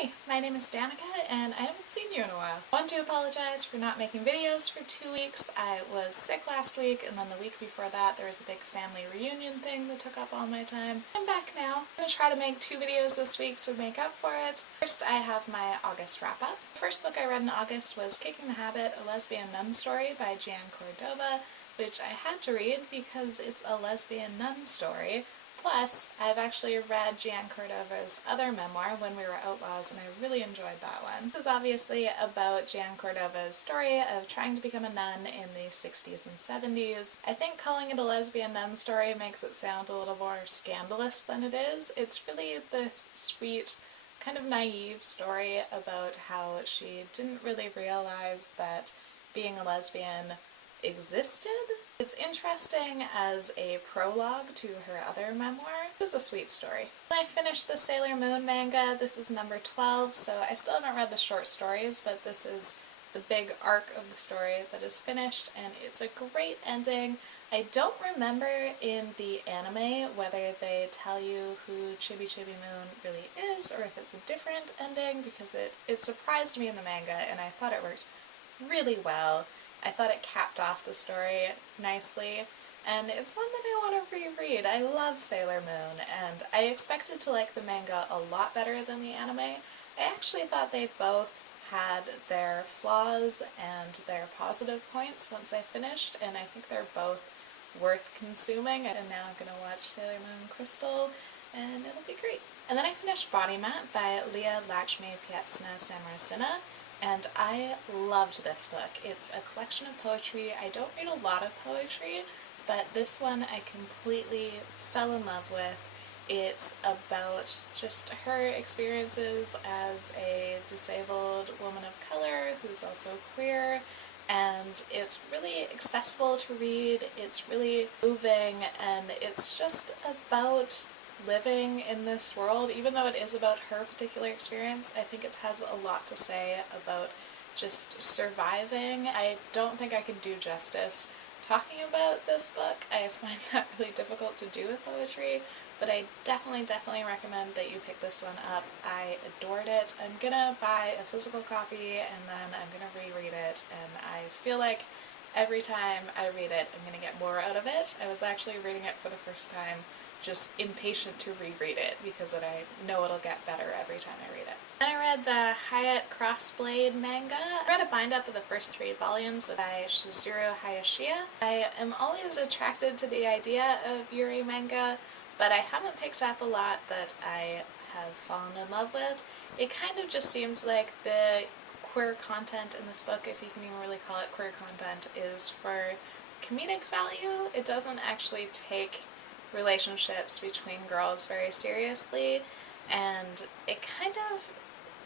Hey, my name is Danica and I haven't seen you in a while. I want to apologize for not making videos for 2 weeks. I was sick last week and then the week before that there was a big family reunion thing that took up all my time. I'm back now. I'm going to try to make 2 videos this week to make up for it. First I have my August wrap up. The first book I read in August was Kicking the Habit, a lesbian nun story by Jeanne Cordova, which I had to read because it's a lesbian nun story. Plus, I've actually read Jeanne Cordova's other memoir, When We Were Outlaws, and I really enjoyed that one. This is obviously about Jeanne Cordova's story of trying to become a nun in the 60s and 70s. I think calling it a lesbian nun story makes it sound a little more scandalous than it is. It's really this sweet, kind of naive story about how she didn't really realize that being a lesbian existed. It's interesting as a prologue to her other memoir. It was a sweet story. I finished the Sailor Moon manga. This is number 12, so I still haven't read the short stories, but this is the big arc of the story that is finished, and it's a great ending. I don't remember in the anime whether they tell you who Chibi Chibi Moon really is, or if it's a different ending, because it surprised me in the manga, and I thought it worked really well. I thought it capped off the story nicely, and it's one that I want to reread. I love Sailor Moon, and I expected to like the manga a lot better than the anime. I actually thought they both had their flaws and their positive points once I finished, and I think they're both worth consuming, and now I'm going to watch Sailor Moon Crystal, and it'll be great. And then I finished Bodymap by Leah, Lakshmi, Piepzna-Samarasinha, and I loved this book. It's a collection of poetry. I don't read a lot of poetry, but this one I completely fell in love with. It's about just her experiences as a disabled woman of color who's also queer, and it's really accessible to read, it's really moving, and it's just about living in this world. Even though it is about her particular experience, I think it has a lot to say about just surviving. I don't think I could do justice talking about this book. I find that really difficult to do with poetry, but I definitely recommend that you pick this one up. I adored it. I'm gonna buy a physical copy and then I'm gonna reread it, and I feel like every time I read it I'm gonna get more out of it. I was actually reading it for the first time just impatient to reread it because I know it'll get better every time I read it. Then I read the Hayate Crossblade manga. I read a bind-up of the first 3 volumes by Shizuru Hayashiya. I am always attracted to the idea of Yuri manga, but I haven't picked up a lot that I have fallen in love with. It kind of just seems like the queer content in this book, if you can even really call it queer content, is for comedic value. It doesn't actually take relationships between girls very seriously, and it kind of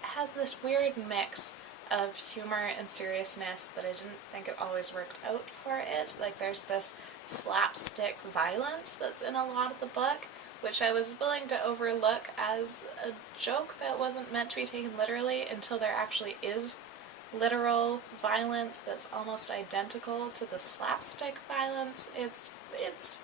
has this weird mix of humor and seriousness that I didn't think it always worked out for it. Like, there's this slapstick violence that's in a lot of the book, which I was willing to overlook as a joke that wasn't meant to be taken literally until there actually is literal violence that's almost identical to the slapstick violence. It's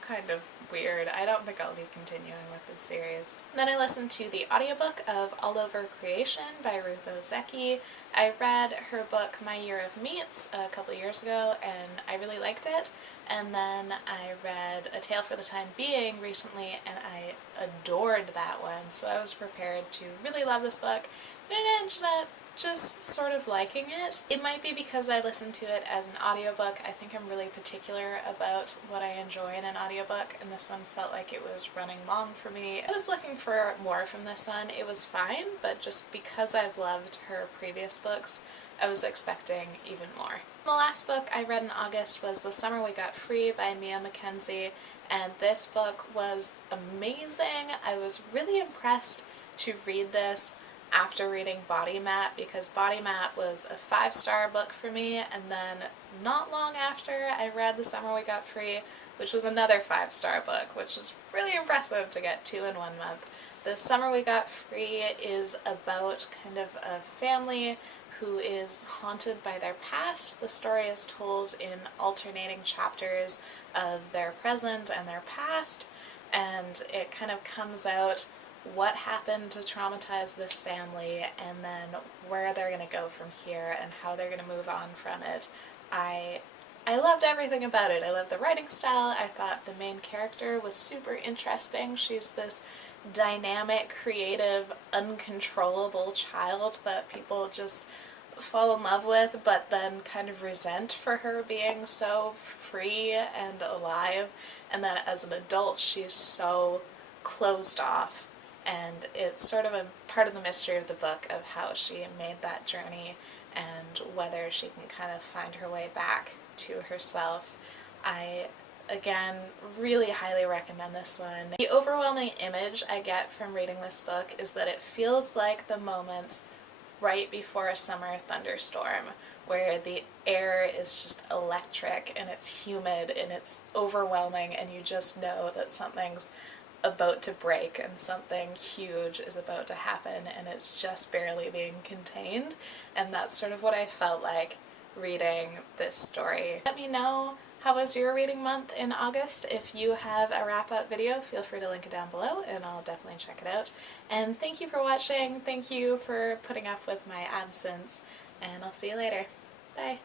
kind of weird. I don't think I'll be continuing with this series. Then I listened to the audiobook of All Over Creation by Ruth Ozeki. I read her book My Year of Meats a couple years ago and I really liked it, and then I read A Tale for the Time Being recently and I adored that one, so I was prepared to really love this book, and it ended up just sort of liking it. It might be because I listened to it as an audiobook. I think I'm really particular about what I enjoy in an audiobook, and this one felt like it was running long for me. I was looking for more from this one. It was fine, but just because I've loved her previous books, I was expecting even more. The last book I read in August was The Summer We Got Free by McKenzie, and this book was amazing. I was really impressed to read this after reading Bodymap, because Bodymap was a 5-star book for me, and then not long after I read The Summer We Got Free, which was another 5-star book, which is really impressive to get 2 in 1 month. The Summer We Got Free is about kind of a family who is haunted by their past. The story is told in alternating chapters of their present and their past, and it kind of comes out what happened to traumatize this family, and then where they're going to go from here and how they're going to move on from it. I loved everything about it. I loved the writing style. I thought the main character was super interesting. She's this dynamic, creative, uncontrollable child that people just fall in love with, but then kind of resent for her being so free and alive, and then as an adult she's so closed off, and it's sort of a part of the mystery of the book of how she made that journey and whether she can kind of find her way back to herself. I, again, really highly recommend this one. The overwhelming image I get from reading this book is that it feels like the moments right before a summer thunderstorm, where the air is just electric and it's humid and it's overwhelming, and you just know that something's about to break and something huge is about to happen, and it's just barely being contained. And that's sort of what I felt like reading this story. Let me know, how was your reading month in August? If you have a wrap-up video, feel free to link it down below and I'll definitely check it out. And thank you for watching, thank you for putting up with my absence, and I'll see you later. Bye!